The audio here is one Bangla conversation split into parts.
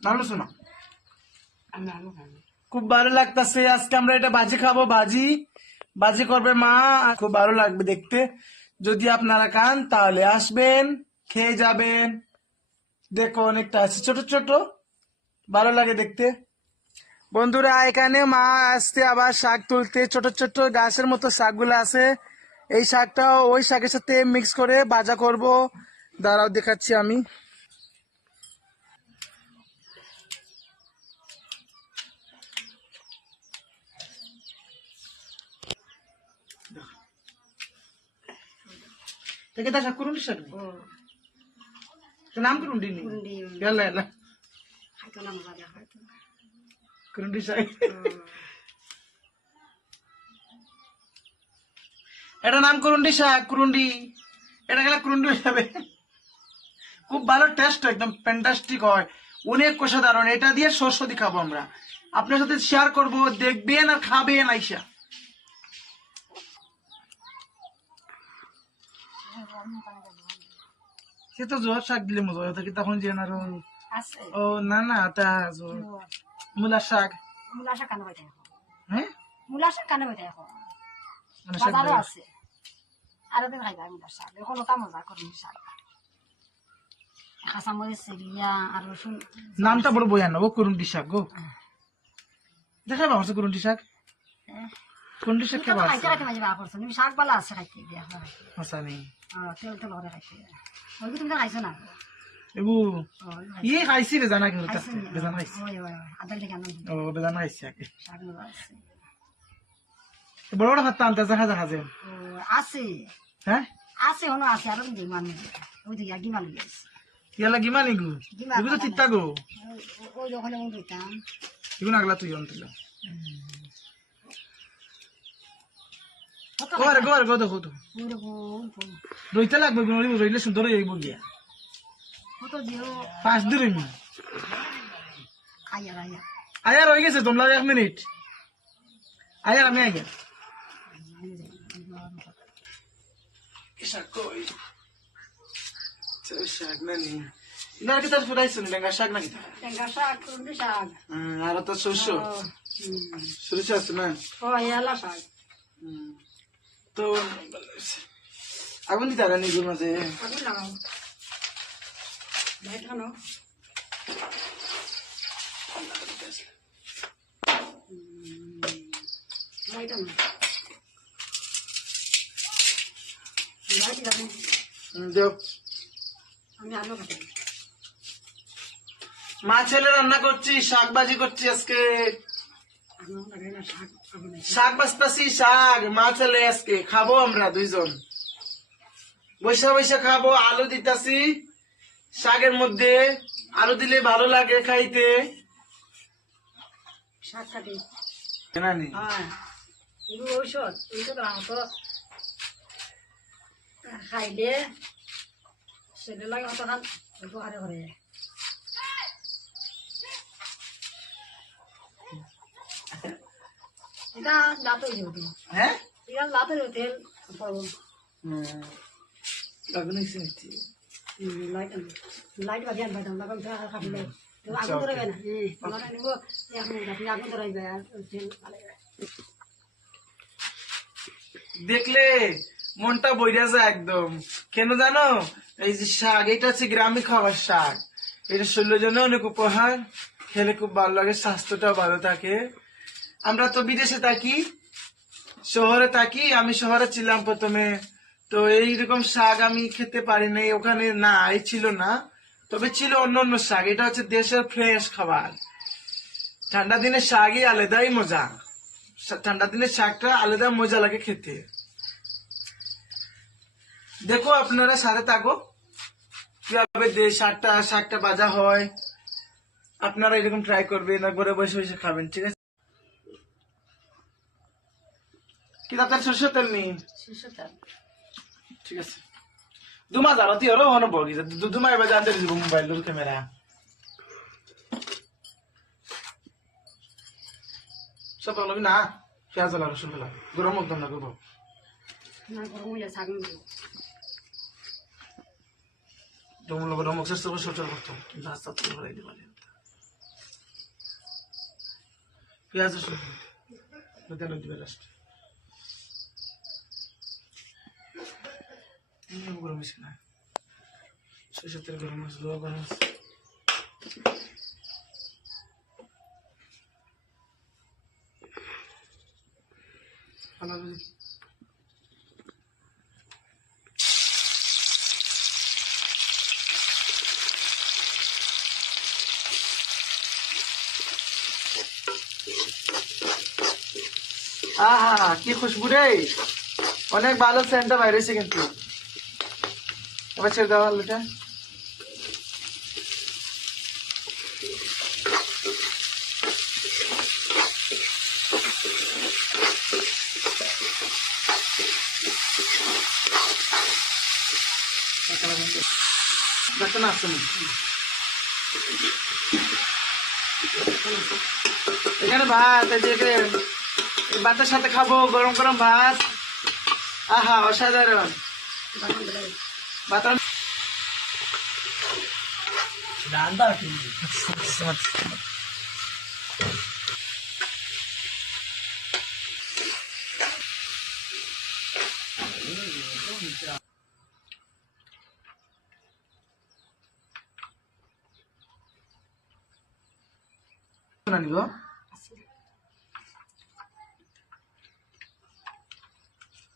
ভালো শোনা। খাব খুব ভালো লাগতেছে আজকে আমরা এটা ভাজি খাব ভাজি ভাজি করবে মা খুব ভালো লাগবে দেখতে। যদি আপনারা খান তাহলে আসবেন খেয়ে যাবেন। দেখো অনেকটা আছে ছোট ছোট। ভালো লাগে দেখতে। বন্ধুরা এখানে মা আসতে আবার শাক তুলতে। ছোট ছোট গাছের মতো শাকগুলো আছে। এই শাকটা ওই শাকের সাথে মিক্স করে ভাজা করব। দাঁড়াও দেখাচ্ছি আমি। থেকে তা শাক করুন শাক নাম করুন ডিনি শাক। এটা নাম করুন্ডি শাক কুরুন্ডি। এটা গেলে কুরুন্ডি হয়ে যাবে খুব ভালো টেস্ট একদম ফ্যান্টাস্টিক হয়। অনেক কোষাদারণ এটা দিয়ে দিয়ে খাব আমরা। আপনার সাথে শেয়ার করব দেখবেন আর খাবেন আইসা। সে তো জোয়ার শাক দিলে মজা হয়ে থাকে তখন যে না ও না না তা মূলার শাক। মূলা শাক কানে হ্যাঁ মূলা শাক কানে মানে শাক বাজারও ভালো। আছে। আরও দিন খাইবা মূলা শাক এখন ওটা মজা করুন শাক। কাঁচামরিচ চিরিয়া আর রসুন নামটা বড় বয়ান ও কুরুন্ডি শাক গো। দেখা পাবো কুরুন্ডি শাক। কুরুন্ডি শাক তো কেবা খাইতে খাইতে মাঝে বাপ করছ। তুমি শাক বালা আছে খাইতে দিয়া হাসা নেই তেল তেল করে খাইতে। ওই কি তুমি তো খাইছো না? এবু ইয়ে খাইছি বেজানা কিন্তু নি? বেজানা খাইছি। আদাল থেকে আনো ও বেজানা খাইছি শাক মজা আছে। বড় বড় হাত টানতে দেখা দেখা আছে। হ্যাঁ? আছে হনো আছে আরও দিন মান ওই তো ইয়াগি মান গেছে। ইয়ালা গিমা নিগু এগু তো তিত্তা গো। ওই ওখানে মন দিতাম। এগুন আগলা তুই অন্তিল। গোরে গোরে গো দেখো তো। রইতে লাগবে গুণরি রইলে সুন্দর হয়ে যাইব গিয়া। পাঁচ দিন রইমি। আয়া আয়া। আয়ার হয়ে গেছে তোমরা এক মিনিট। আয়ার আমি আগে শাক কই শাক নানি না কি তার ফুরাইছ নি লেঙ্গা শাক নাকি টেঙ্গা শাক কুন্ডি শাক হুম আর তো শস্য সরিষ আছে না ও ইয়ালা শাক হুম। তো আগুন দিতে আর নিগুর মাঝে আগুন লাগাও লাইট খানো লাইট আনো মা ছেলে রান্না করছি শাক ভাজি করছি আজকে। শাক শাক মা ছেলে আজকে। খাব আমরা দুইজন। বৈশা বৈশা খাব আলু দিতাছি। শাকের মধ্যে আলু দিলে ভালো লাগে খাইতে। শাক নানি হ্যাঁ। ঔষধ ঔষধ তো খাইলে সেটা লাগে অতখান উপকারে করে এটা লাতই যেহেতু হ্যাঁ এটা লাতই তেল পড়ব নিচ্ছি লাইট লাইট বাজিয়ে আনবাই দাম লাগাম খাবিলে আগুন ধরাবে না? হ্যাঁ নিব আপনি আগুন ধরাইবে আর তেল দেখলে মনটা বইরা যায় একদম। কেন জানো? এই যে শাক, এটা হচ্ছে গ্রামে খাবার শাক। এটা শরীরের জন্য অনেক উপহার। খেলে খুব ভালো লাগে, স্বাস্থ্যটাও ভালো থাকে। আমরা তো বিদেশে থাকি, শহরে থাকি, আমি শহরে ছিলাম প্রথমে। তো এইরকম শাক আমি খেতে পারি নাই, ওখানে না, এই ছিল না। তবে ছিল অন্য অন্য শাক, এটা হচ্ছে দেশের ফ্রেশ খাবার। ঠান্ডা দিনে শাকই আলাদাই মজা। ঠান্ডা দিনে শাকটা আলাদা মজা লাগে খেতে। দেখো আপনারা সাথে থাকো কীভাবে দে শাকটা শাকটা ভাজা হয়। আপনারা এরকম ট্রাই করবেন আর ঘরে বসে বসে খাবেন ঠিক আছে? কি তার সরষের তেল। নেই ঠিক আছে। দুমা জানো তুই আরও অনুভব গেছে দুমা এবার জানতে দিব মোবাইল ক্যামেরা সব না? পেঁয়াজ রসুনগুলা গরম একদম না গরম না গরম তোমার লোক রমক চেষ্টা করে সচল করতাম কিন্তু আস্তে আস্তে দিতে পারি পেঁয়াজ তেল দিবে। লাস্ট গরম হয়েছে না। সরষের তেল, গরম আছে লোয়া গরম আছে ভালো আহা, কি খুশবু রে। অনেক ভালো সেন্টটা বাইরেছে কিন্তু। এবার ছেড়ে দেওয়া আলুটা দেখো না, আসুন। এখানে ভাত, এই ভাতের সাথে খাব গরম গরম ভাত। আহা অসাধারণ।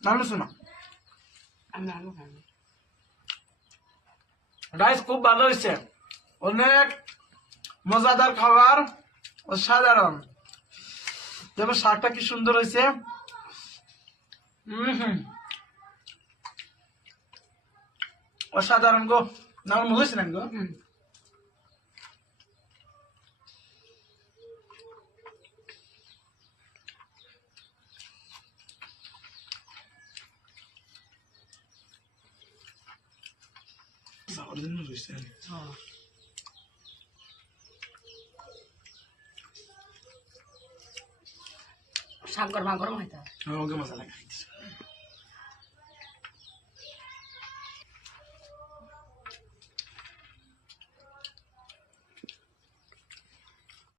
না নিগো শোনা রাইস খুব ভালো হয়েছে। অনেক মজাদার খাবার অসাধারণ। যেমন শাকটা কি সুন্দর হয়েছে। অসাধারণ গো। না আমার মনে হয়েছে না গো? হুম অরিজিনাল হয়েছে শাক গরমা হইতে। আমাকে মজা লাগে খাইতেছে